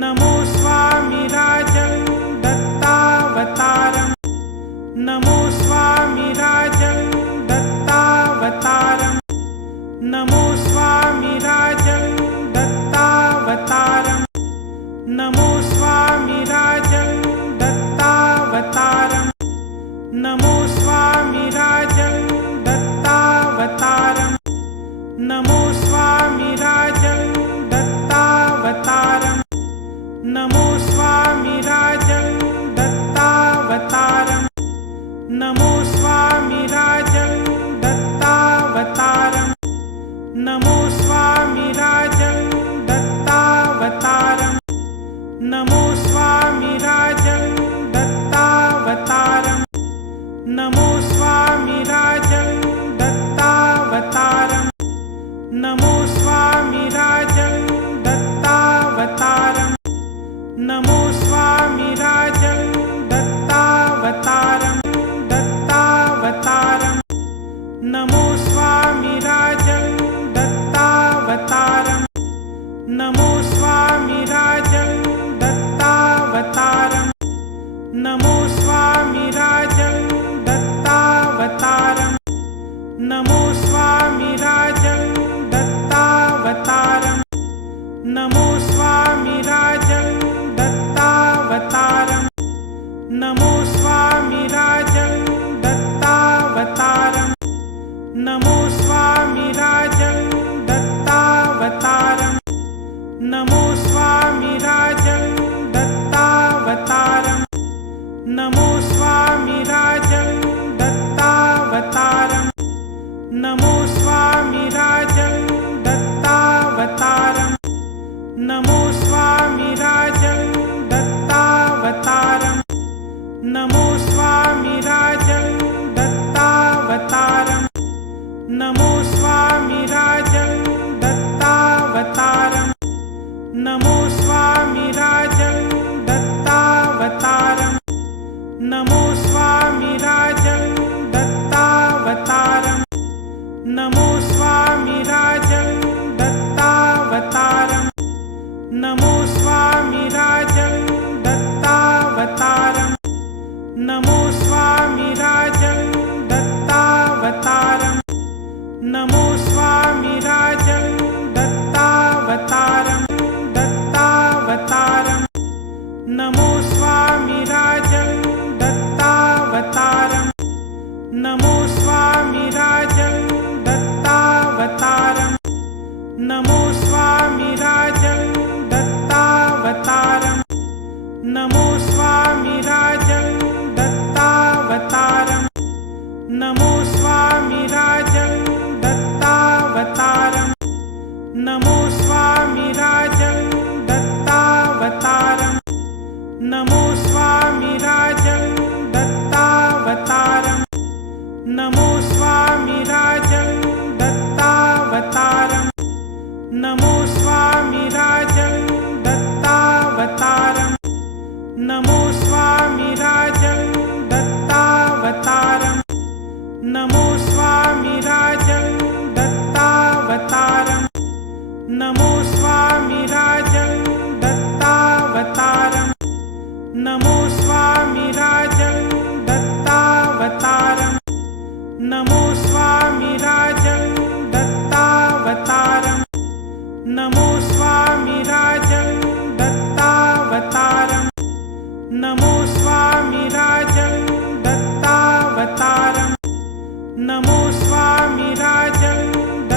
नमो स्वामिराजं दत्तावतारं नमो स्वामिराजं दत्तावतारं नमो स्वामिराजं दत्तावतारं नमो स्वामिराजं दत्तावतारं नमो स्वामिराजं दत्तावतारं नमो स्वामिराजं दत्तावतारं नमो स्वामिराजं दत्तावतारं नमो स्वामिराजं दत्तावतारं नमो स्वामिराजं दत्तावतारं नमो स्वामिराजं दत्तावतारं नमो स्वामिराजं दत्तावतारं नमो स्वामिराजं दत्तावतारं नमो स्वामिराजं दत्तावतारं दत्तावतारं नमो स्वामिराजं दत्तावतारं नमो स्वामिराजं दत्तावतारं नमो स्वामिराजं दत्तावतारं नमो स्वामिराजं दत्तावतारं नमो स्वामिराजं दत्तावतारं नमो स्वामिराजं दत्तावतारं नमो स्वामिराजं दत्तावतारं नमो स्वामिराजं दत्तावतारं नमो स्वामिराजं दत्तावतारं नमो स्वामिराजं दत्तावतारं नमो स्वामिराजं दत्तावतारं नमो स्वामिराजं दत्तावतारं नमो स्वामिराजं दत्तावतारं नमो स्वामिराजं दत्तावतारं नमो स्वामिराजं दत्तावतारं नमो स्वामिराजं दत्तावतारं नमो स्वामिराजं दत्तावतारं नमो स्वामिराजं दत्तावतारं नमो स्वामिराजं दत्तावतारं दत्तावतारं नमो स्वामिराजं दत्तावतारं नमो स्वामिराजं दत्तावतारं नमो स्वामिराजं दत्तावतारं नमो स्वामिराजं दत्तावतारं नमो स्वामिराजं दत्तावतारं नमो स्वामिराजं दत्तावतारं नमो स्वामिराजं दत्तावतारं नमो स्वामिराजं दत्तावतारं नमो स्वामिराजं दत्तावतारं नमो स्वामिराजं दत्तावतारं नमो स्वामिराजं दत्तावतारं नमो स्वामिराजं दत्तावतारं नमो स्वामिराजं दत्तावतारं नमो स्वामिराजं दत्तावतारं नमो स्वामिराजं दत्तावतारं नमो स्वामिराजं दत्तावतारं नमो स्वामिराजं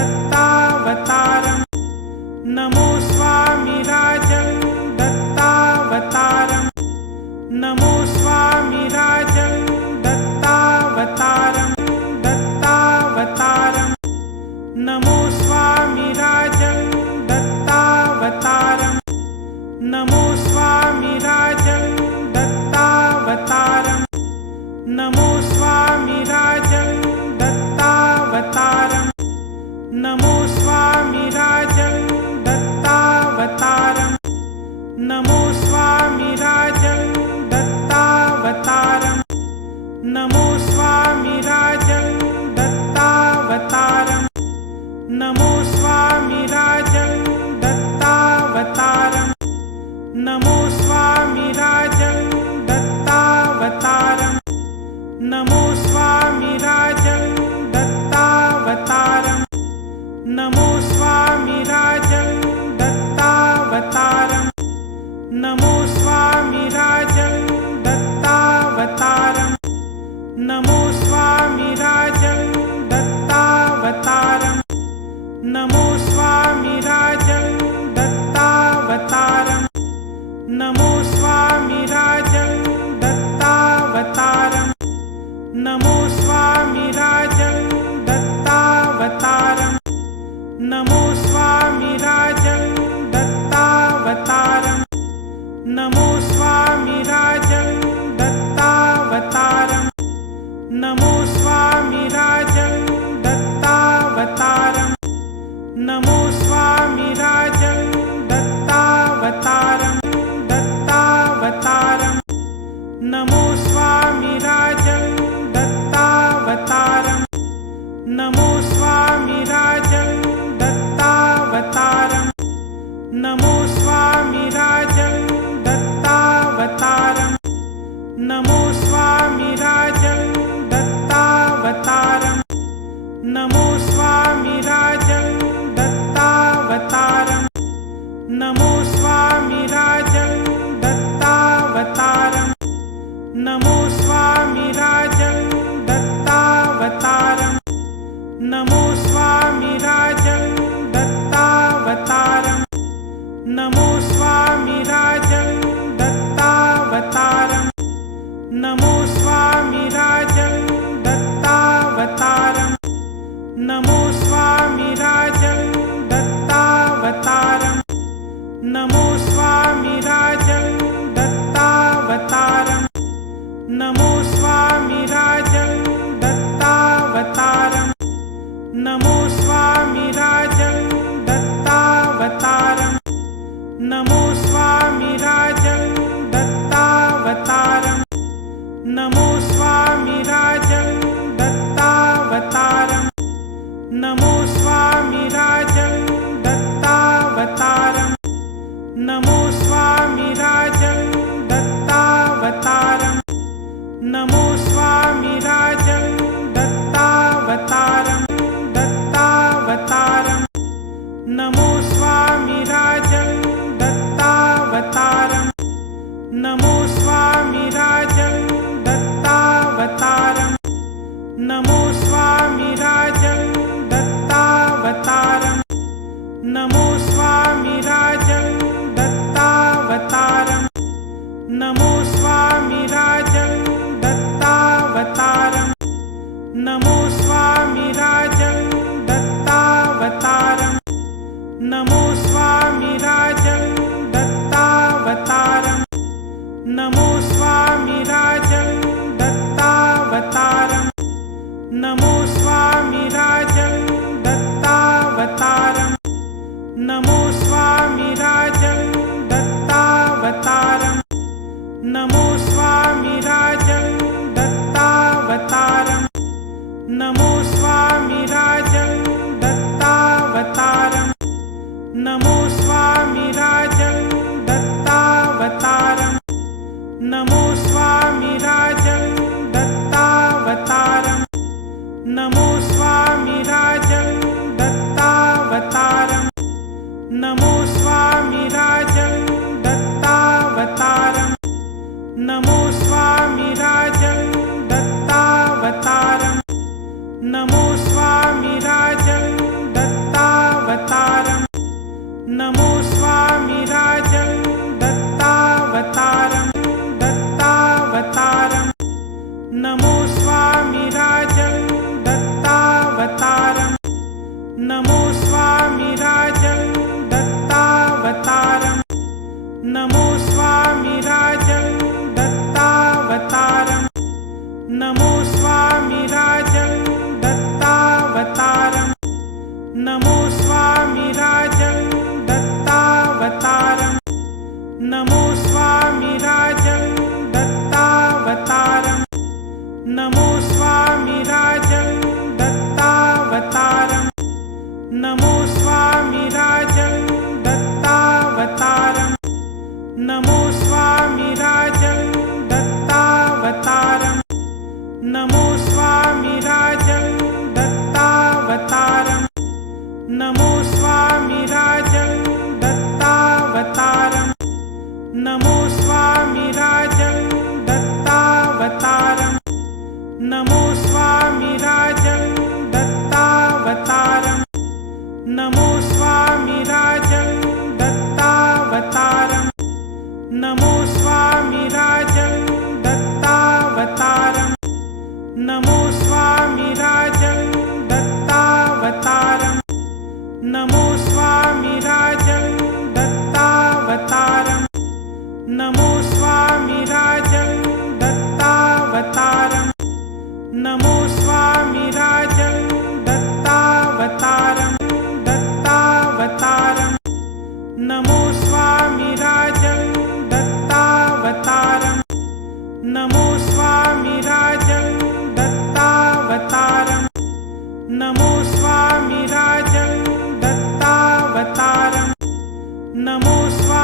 दत्तावतारं नमो स्वामिराजं दत्तावतारं नमो स्वामिराजं दत्तावतारं दत्तावतारं नमो स्वामिराजं दत्तावतारं नमो स्वामिराजं दत्तावतारं नमो स्वामिराजं दत्तावतारं नमो स्वामिराजं दत्तावतारं नमो स्वामिराजं दत्तावतारं नमो स्वामिराजं दत्तावतारं नमो स्वामिराजं दत्तावतारं नमो स्वामिराजं दत्तावतारं नमो स्वामिराजं दत्तावतारं नमो स्वामिराजं दत्तावतारं नमो स्वामिराजं दत्तावतारं नमो स्वामिराजं दत्तावतारं नमो स्वामिराजं दत्तावतारं नमो स्वामिराजं दत्तावतारं नमो स्वामिराजं दत्तावतारं नमो स्वामिराजं दत्तावतारं नमो स्वामिराजं दत्तावतारं नमो स्वामिराजं दत्तावतारं नमो स्वामिराजं दत्तावतारं दत्तावतारं नमो स्वामिराजं दत्तावतारं नमो स्वामिराजं दत्तावतारं नमो स्वामिराजं दत्तावतारं नमो स्वामिराजं दत्तावतारं नमो स्वामिराजं दत्तावतारं नमो स्वामिराजं दत्तावतारं नमो स्वामिराजं दत्तावतारं नमो स्वामिराजं दत्तावतारं नमो स्वामिराजं दत्तावतारं नमो स्वामिराजं दत्तावतारं नमो स्वामिराजं दत्तावतारं नमो स्वामिराजं दत्तावतारं नमो स्वामिराजं दत्तावतारं नमो स्वामिराजं दत्तावतारं नमो स्वामिराजं दत्तावतारं नमो स्वामिराजं दत्तावतारं नमो स्वामिराजं दत्तावतारं नमो स्वामिराजं दत्तावतारं नमो स्वामिराजं दत्तावतारं दत्तावतारं नमो स्वामिराजं दत्तावतारं नमो स्वामिराजं दत्तावतारं नमो स्वामिराजं दत्तावतारं नमो स्वामिराजं दत्तावतारं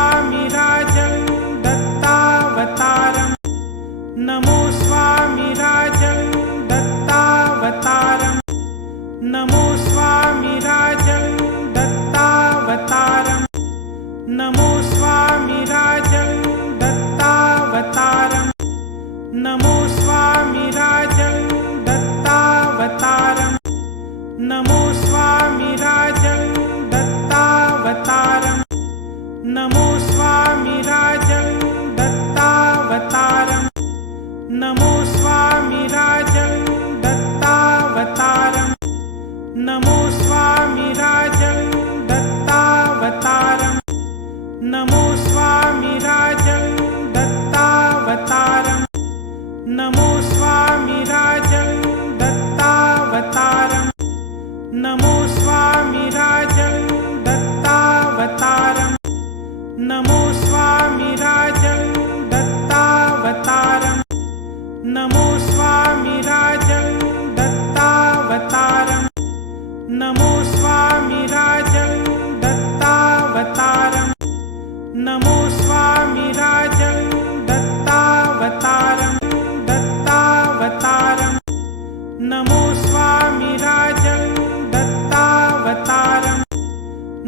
स्वामिराजं दत्तावतारं नमो स्वामिराजं दत्तावतारं नमो स्वामिराजं दत्तावतारं नमो स्वामिराजं दत्तावतारं नमो स्वामिराजं दत्तावतारं नमो स्वामिराजं दत्तावतारं नमो स्वामिराजं दत्तावतारं नमो स्वामिराजं दत्तावतारं नमो स्वामिराजं दत्तावतारं नमो स्वामिराजं दत्तावतारं नमो स्वामिराजं दत्तावतारं नमो स्वामिराजं दत्तावतारं नमो स्वामिराजं दत्तावतारं नमो स्वामिराजं दत्तावतारं नमो स्वामिराजं दत्तावतारं नमो स्वामिराजं दत्तावतारं दत्तावतारं नमो स्वामिराजं दत्तावतारं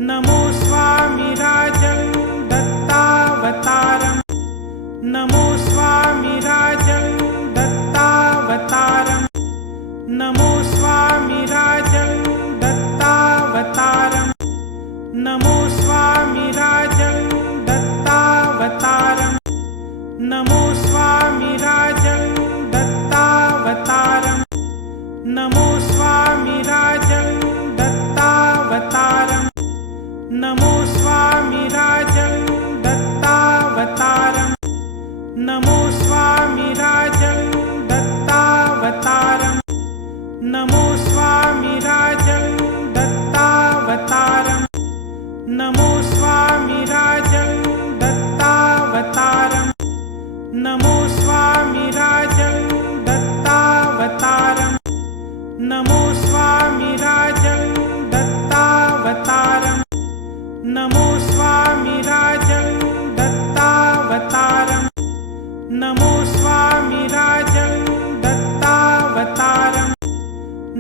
नमो स्वामिराजं दत्तावतारं नमो स्वामिराजं दत्तावतारं नमो स्वामिराजं दत्तावतारं नमो स्वामिराजं दत्तावतारं नमो स्वामिराजं दत्तावतारं नमो स्वामिराजं दत्तावतारं नमो स्वामिराजं दत्तावतारं नमो स्वामिराजं दत्तावतारं नमो स्वामिराजं दत्तावतारं नमो स्वामिराजं दत्तावतारं नमो स्वामिराजं दत्तावतारं नमो स्वामिराजं दत्तावतारं नमो स्वामिराजं दत्तावतारं नमो स्वामिराजं दत्तावतारं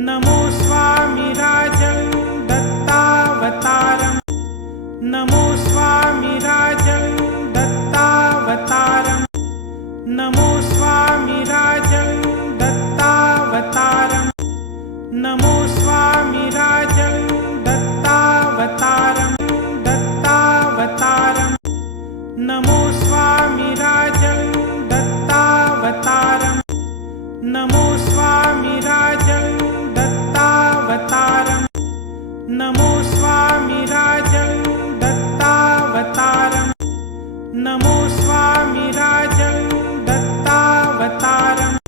नमो स्वामिराजं दत्तावतारं नमो स्वामिराजं दत्तावतारं नमो स्वामिराजं दत्तावतारं नमो स्वामिराजं दत्तावतारं दत्तावतारं नमो स्वामिराजं दत्तावतारं नमो स्वामिराजं दत्तावतारं नमो स्वामिराजं दत्तावतारं नमो स्वामिराजं दत्तावतारं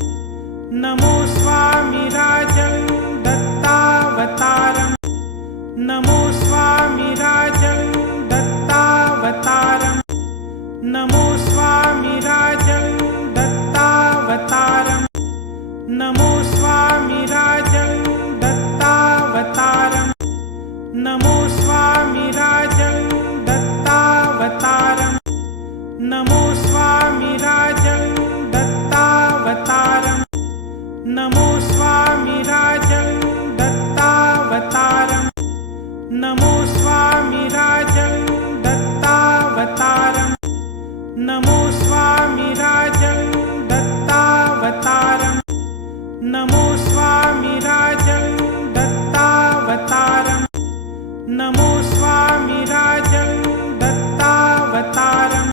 नमो स्वामिराजं दत्तावतारं नमो स्वामिराजं दत्तावतारं नमो स्वामिराजं दत्तावतारं नमो स्वामिराजं दत्तावतारं नमो स्वामिराजं दत्तावतारं नमो स्वामिराजं दत्तावतारं नमो स्वामिराजं दत्तावतारं नमो स्वामिराजं दत्तावतारं नमो स्वामिराजं दत्तावतारं नमो स्वामिराजं दत्तावतारं नमो स्वामिराजं दत्तावतारं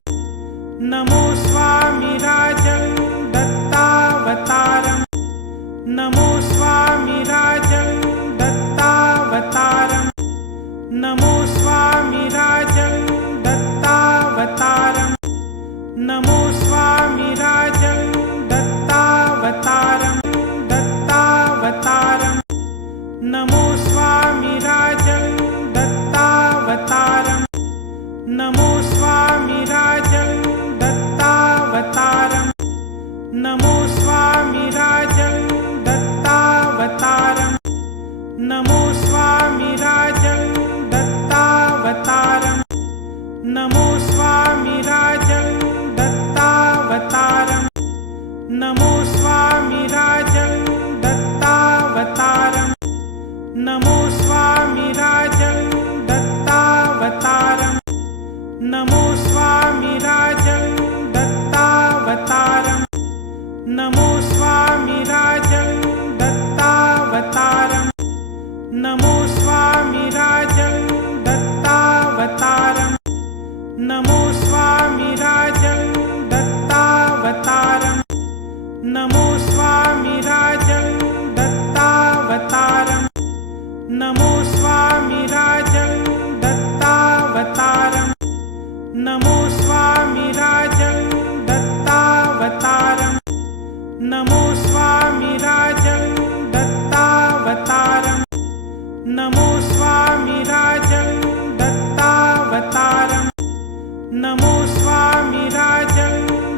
नमो स्वामिराजं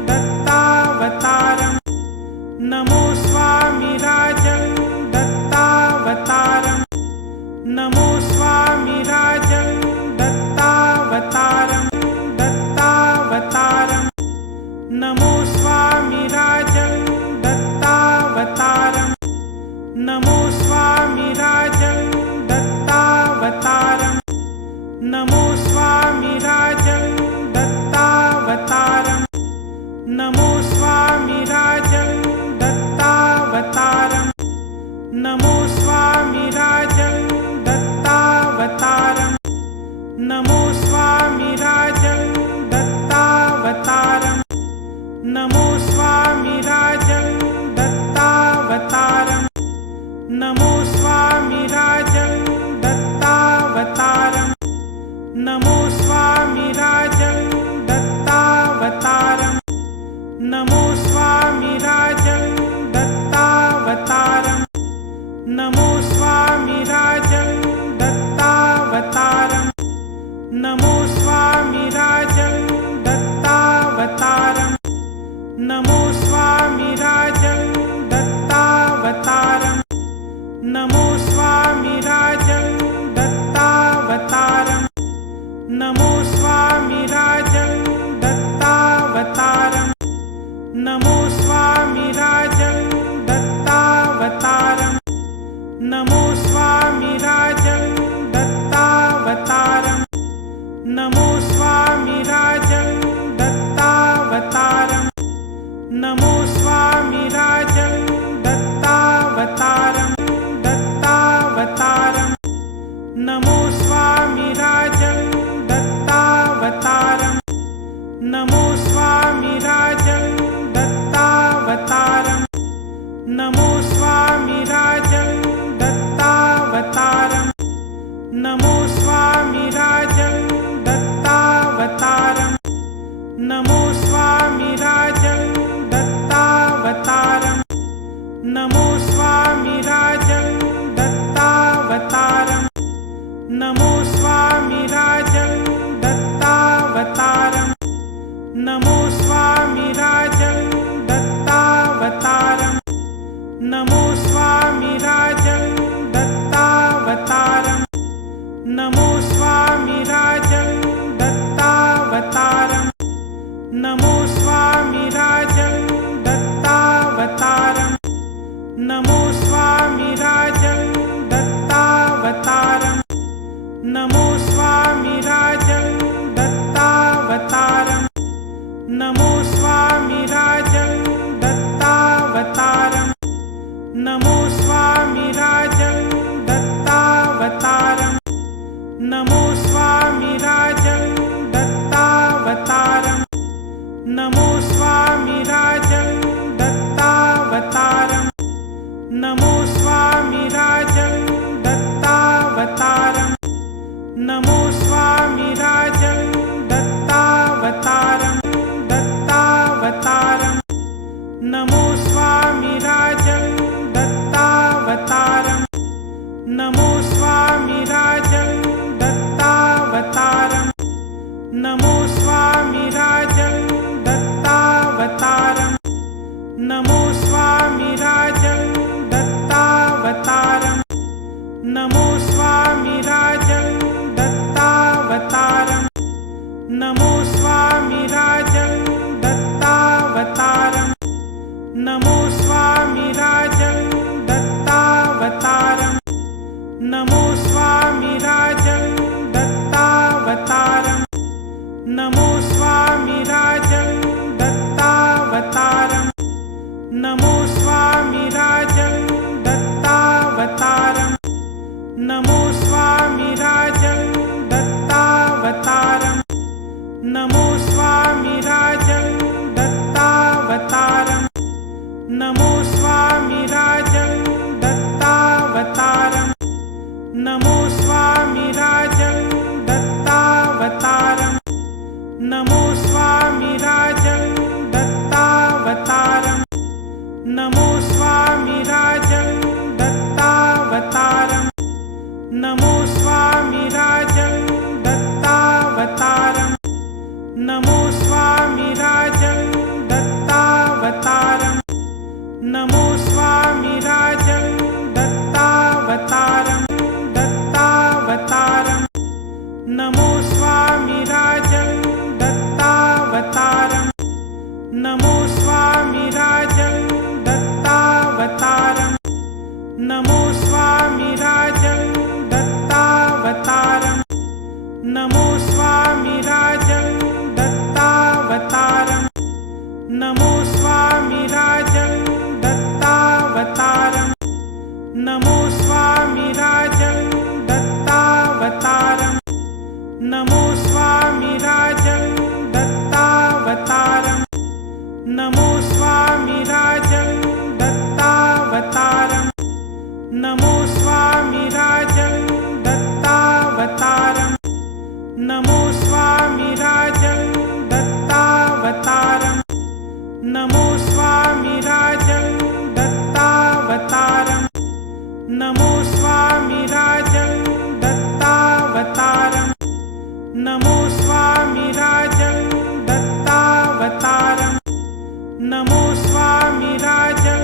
दत्तावतारं नमो स्वामिराजं दत्तावतारं नमो स्वामिराजं दत्तावतारं दत्तावतारं नमो स्वामिराजं दत्तावतारं नमो स्वामिराजं दत्तावतारं नमो स्वामिराजं दत्तावतारं नमो स्वामिराजं दत्तावतारं नमो स्वामिराजं दत्तावतारं नमो स्वामिराजं दत्तावतारं नमो स्वामिराजं दत्तावतारं नमो स्वामिराजं दत्तावतारं नमो स्वामिराजं दत्तावतारं नमो स्वामिराजं दत्तावतारं नमो स्वामिराजं दत्तावतारं नमो स्वामिराजं दत्तावतारं नमो स्वामिराजं दत्तावतारं नमो स्वामिराजं दत्तावतारं नमो स्वामिराजं दत्तावतारं नमो स्वामिराजं दत्तावतारं नमो स्वामिराजं दत्तावतारं नमो स्वामिराजं दत्तावतारं नमो स्वामिराजं दत्तावतारं दत्तावतारं नमो स्वामिराजं दत्तावतारं नमो स्वामिराजं दत्तावतारं नमो स्वामिराजं दत्तावतारं नमो स्वामिराजं दत्तावतारं नमो स्वामिराजं दत्तावतारं नमो स्वामिराजं दत्तावतारं नमो स्वामिराजं दत्तावतारं नमो स्वामिराजं दत्तावतारं नमो स्वामिराजं दत्तावतारं नमो स्वामिराजं दत्तावतारं नमो स्वामिराजं दत्तावतारं नमो स्वामिराजं दत्तावतारं नमो स्वामिराजं दत्तावतारं नमो स्वामिराजं दत्तावतारं नमो स्वामिराजं दत्तावतारं नमो स्वामिराजं दत्तावतारं नमो स्वामिराजं दत्तावतारं दत्तावतारं नमो स्वामिराजं दत्तावतारं नमो स्वामिराजं दत्तावतारं नमो स्वामिराजं दत्तावतारं नमो स्वामिराजं दत्तावतारं नमो स्वामिराजं दत्तावतारं नमो स्वामिराजं दत्तावतारं नमो स्वामिराजं दत्तावतारं नमो स्वामिराजं दत्तावतारं नमो स्वामिराजं दत्तावतारं नमो स्वामिराजं दत्तावतारं नमो स्वामिराजं दत्तावतारं नमो स्वामिराजं दत्तावतारं नमो स्वामिराजं दत्तावतारं नमो स्वामिराजं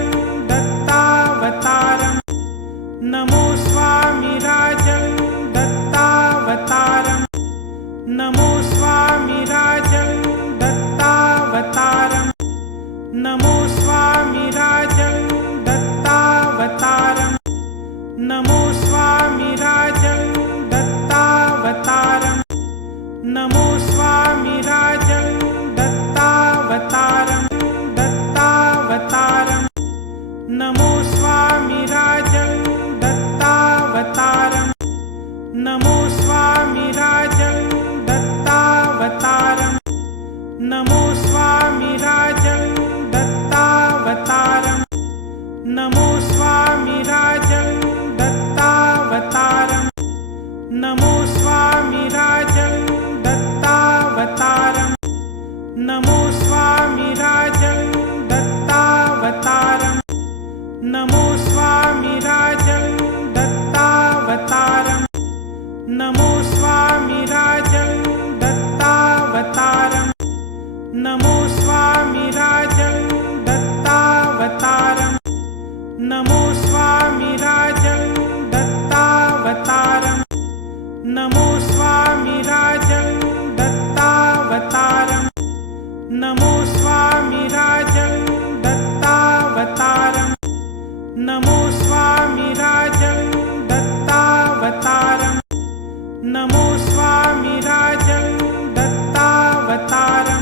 दत्तावतारं नमो स्वामिराजं दत्तावतारं नमो स्वामिराजं दत्तावतारं नमो स्वामिराजं दत्तावतारं नमो स्वामिराजं दत्तावतारं नमो स्वामिराजं दत्तावतारं दत्तावतारं नमो स्वामिराजं दत्तावतारं नमो स्वामिराजं दत्तावतारं नमो स्वामिराजं दत्तावतारं नमो स्वामिराजं दत्तावतारं नमो स्वामिराजं दत्तावतारं नमो स्वामिराजं दत्तावतारं नमो स्वामिराजं दत्तावतारं नमो स्वामिराजं दत्तावतारं नमो स्वामिराजं दत्तावतारं नमो स्वामिराजं दत्तावतारं नमो स्वामिराजं दत्तावतारं नमो स्वामिराजं दत्तावतारं नमो स्वामिराजं दत्तावतारं नमो स्वामिराजं दत्तावतारं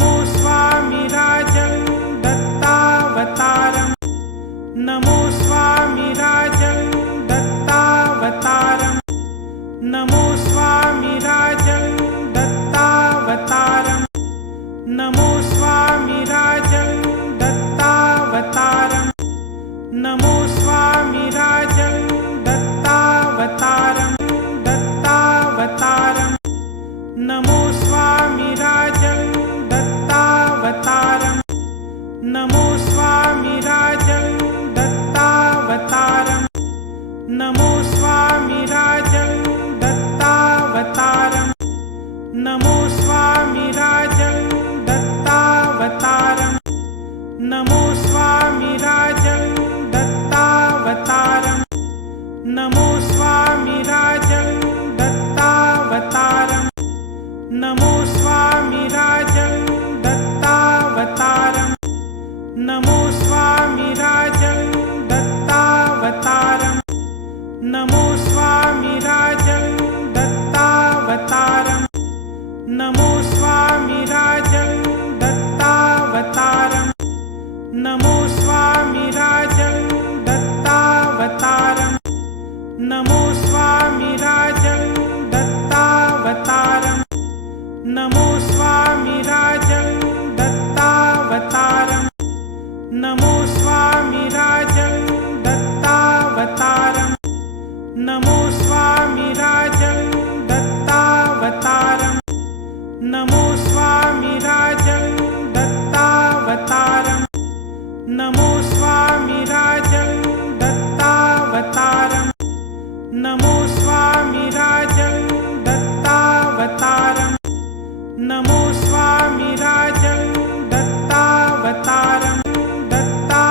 नमो स्वामिराजं दत्तावतारं नमो स्वामिराजं दत्तावतारं नमो स्वामिराजं दत्तावतारं नमो स्वामिराजं दत्तावतारं नमो स्वामिराजं दत्तावतारं दत्तावतारं नमो स्वामिराजं दत्तावतारं नमो स्वामिराजं दत्तावतारं नमो स्वामिराजं दत्तावतारं नमो स्वामिराजं दत्तावतारं नमो स्वामिराजं दत्तावतारं नमो स्वामिराजं दत्तावतारं नमो स्वामिराजं दत्तावतारं नमो स्वामिराजं दत्तावतारं नमो स्वामिराजं दत्तावतारं नमो स्वामिराजं दत्तावतारं नमो स्वामिराजं दत्तावतारं नमो स्वामिराजं दत्तावतारं नमो स्वामिराजं दत्तावतारं नमो स्वामिराजं दत्तावतारं नमो स्वामिराजं दत्तावतारं नमो स्वामिराजं दत्तावतारं नमो स्वामिराजं दत्तावतारं नमो स्वामिराजं दत्तावतारं नमो स्वामिराजं दत्तावतारं दत्ता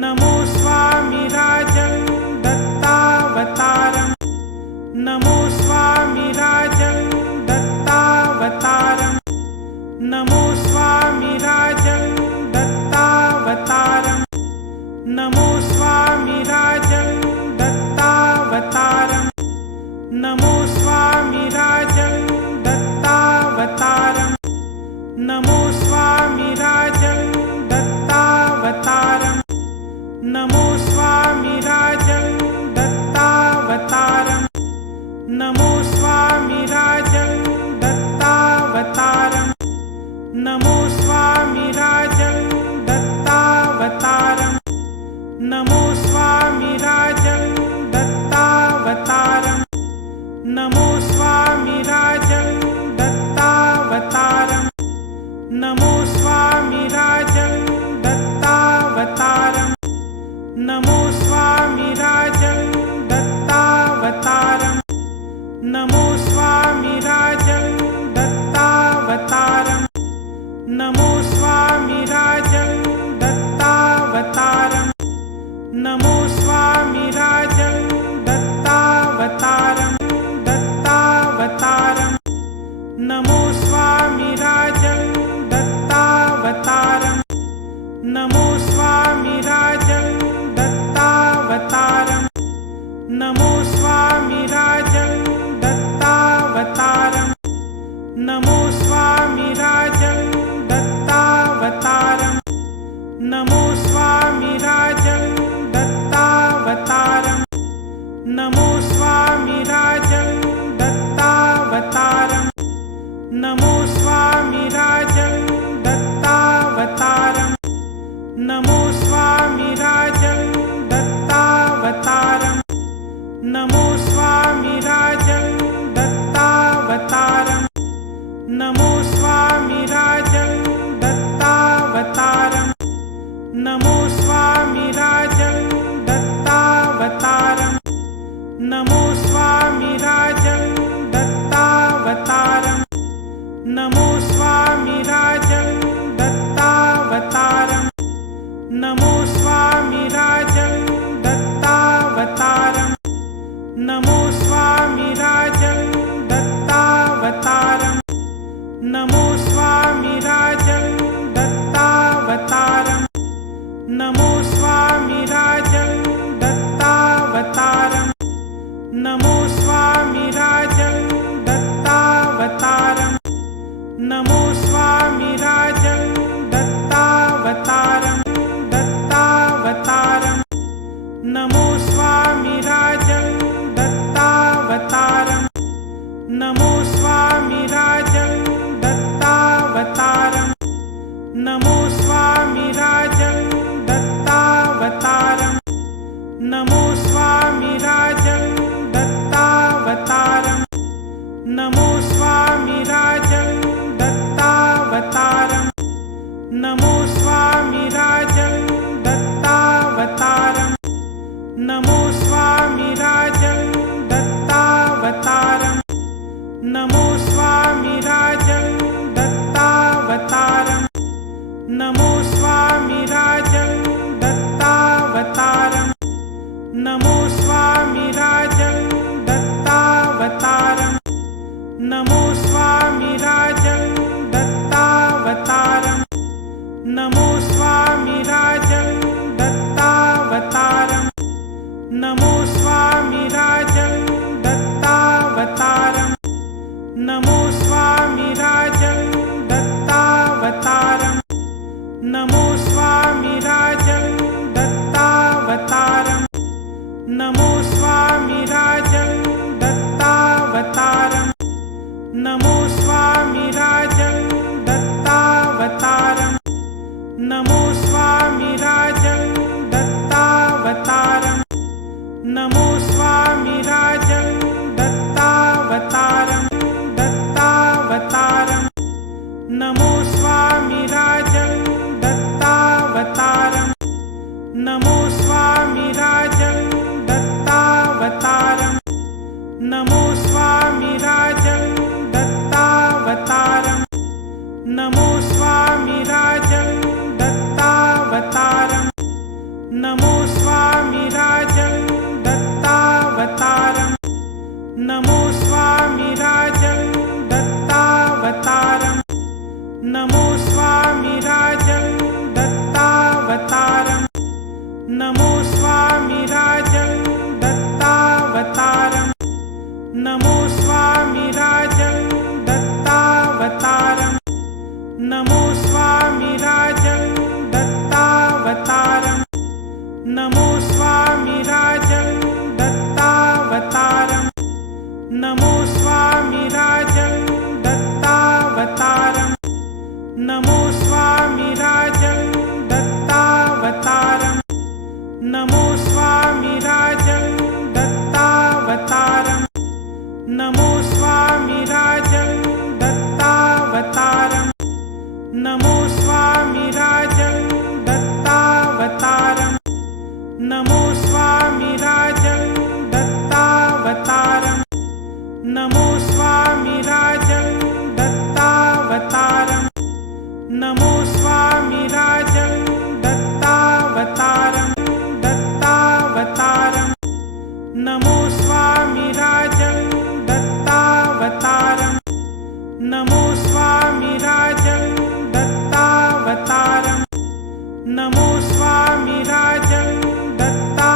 नमो स्वामिराजं दत्तावतारं नमो स्वामिराजं दत्तावतारं नमो स्वामिराजं दत्तावतारं नमो स्वामिराजं दत्तावतारं नमो स्वामिराजं दत्तावतारं नमो स्वामिराजं दत्तावतारं नमो स्वामिराजं दत्तावतारं नमो स्वामिराजं दत्तावतारं नमो स्वामिराजं दत्तावतारं नमो स्वामिराजं दत्तावतारं नमो स्वामिराजं दत्तावतारं नमो स्वामिराजं दत्तावतारं नमो स्वामिराजं दत्तावतारं नमो स्वामिराजं दत्तावतारं नमो स्वामिराजं दत्तावतारं नमो स्वामिराजं नमो स्वामिराजं दत्तावतारं नमो स्वामिराजं दत्तावतारं नमो स्वामिराजं दत्तावतारं नमो स्वामिराजं दत्तावतारं नमो स्वामिराजं दत्तावतारं नमो स्वामिराजं दत्तावतारं नमो स्वामिराजं दत्तावतारं नमो स्वामिराजं दत्तावतारं नमो स्वामिराजं दत्तावतारं नमो स्वामिराजं दत्तावतारं नमो स्वामिराजं दत्तावतारं नमो स्वामिराजं दत्तावतारं नमो स्वामिराजं दत्तावतारं नमो स्वामिराजं दत्तावतारं नमो स्वामिराजं दत्तावतारं दत्तावतारं नमो स्वामिराजं दत्तावतारं नमो स्वामिराजं दत्तावतारं नमो स्वामिराजं दत्तावतारं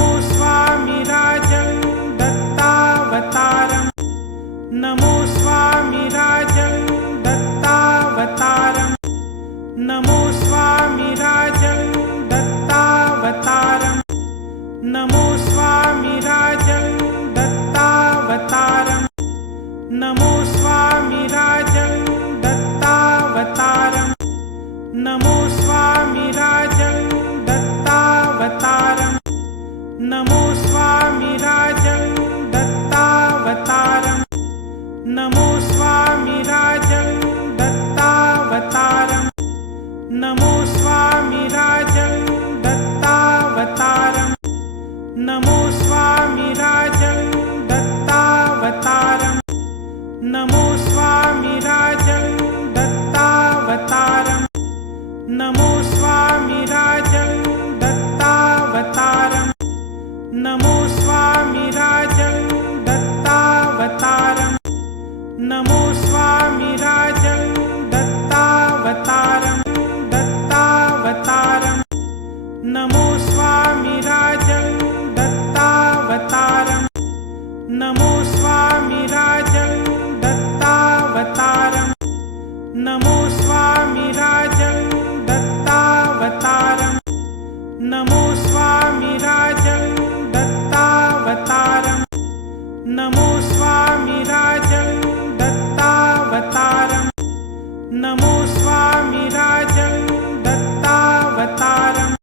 नमो स्वामिराजं दत्तावतारं नमो स्वामिराजं दत्तावतारं नमो स्वामिराजं दत्तावतारं नमो स्वामिराजं दत्तावतारं नमो स्वामिराजं दत्तावतारं नमो स्वामिराजं दत्तावतारं नमो स्वामिराजं दत्तावतारं नमो स्वामिराजं दत्तावतारं नमो स्वामिराजं दत्तावतारं नमो स्वामिराजं दत्तावतारं नमो स्वामिराजं दत्तावतारं नमो स्वामिराजं दत्तावतारं नमो स्वामिराजं दत्तावतारं नमो स्वामिराजं दत्तावतारं दत्तावतारं नमो स्वामिराजं दत्तावतारं नमो स्वामिराजं दत्तावतारं नमो स्वामिराजं दत्तावतारं नमो